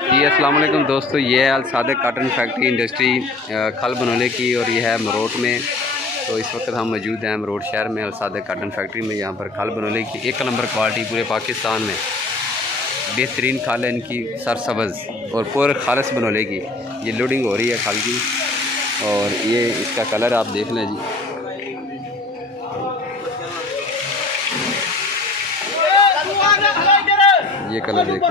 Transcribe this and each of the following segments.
जी अस्सलाम वालेकुम दोस्तों, ये है अल सादिक काटन फैक्ट्री इंडस्ट्री खल बनोले की और ये है मरोट में। तो इस वक्त हम मौजूद हैं मरोट शहर में अल सादिक काटन फैक्ट्री में। यहाँ पर खल बनोले की एक नंबर क्वालिटी पूरे पाकिस्तान में बेहतरीन खल है इनकी, सरसब्ज़ और पूरे खालस बनोले की। ये लोडिंग हो रही है खल की और ये इसका कलर आप देख लें जी। ये कलर देखिए।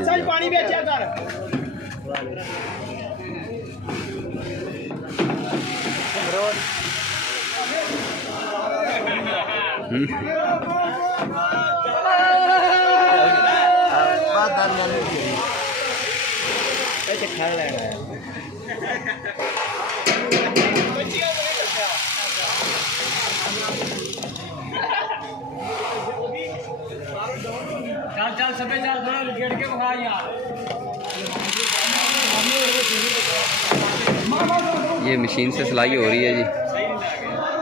चल सबे चल थोड़ा गेट के बखा यार। ये मशीन से सिलाई हो रही है जी।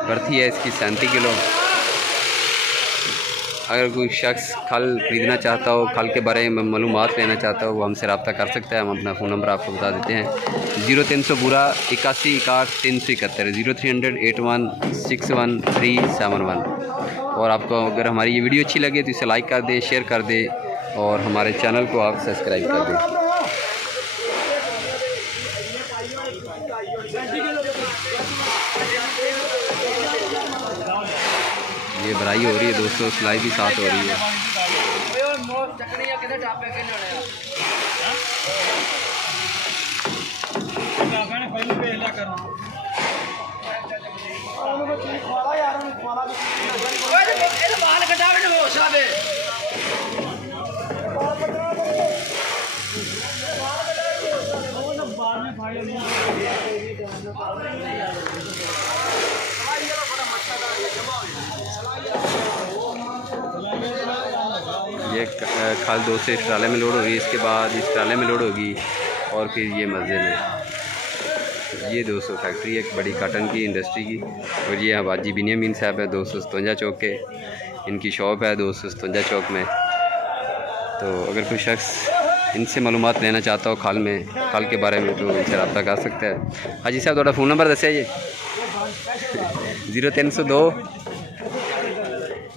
भर्ती है इसकी 37 किलो। अगर कोई शख्स खल ख़रीदना चाहता हो, खल के बारे में मालूमात लेना चाहता हो, वो हमसे रब्ता कर सकता है। हम अपना फ़ोन नंबर आपको बता देते हैं 0300 पूरा 81 61 371 0300 81 61371। और आपको अगर हमारी ये वीडियो अच्छी लगे तो इसे लाइक कर दें, शेयर कर दें और हमारे चैनल को आप सब्सक्राइब कर दें। ये भराई हो रही है दोस्तों, सिलाई भी साथ हो रही है। ये खल 2 से इस ट्राले में लोड होगी, इसके बाद इस ट्राले में लोड होगी और फिर ये मज़े में। ये दोस्तों फैक्ट्री एक बड़ी काटन की इंडस्ट्री की। और ये हाजी बिनियामीन साहब है 257 चौक के, इनकी शॉप है 257 चौक में। तो अगर कोई शख्स इनसे मालूमात लेना चाहता हो खल के बारे में तो इनसे रब्ता कर सकता है। हाजी साहब थोड़ा फ़ोन नंबर दसिया जी। 0302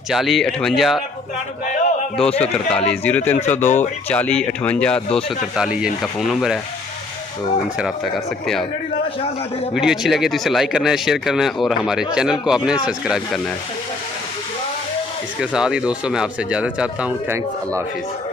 40 58 243 0302 40 58 243 ये इनका फ़ोन नंबर है। तो इनसे रब्ता कर सकते हैं आप। वीडियो अच्छी लगे तो इसे लाइक करना है, शेयर करना है और हमारे चैनल को आपने सब्सक्राइब करना है। इसके साथ ही दोस्तों मैं आपसे इजाज़त चाहता हूँ। थैंक्स, अल्लाह हाफिज़।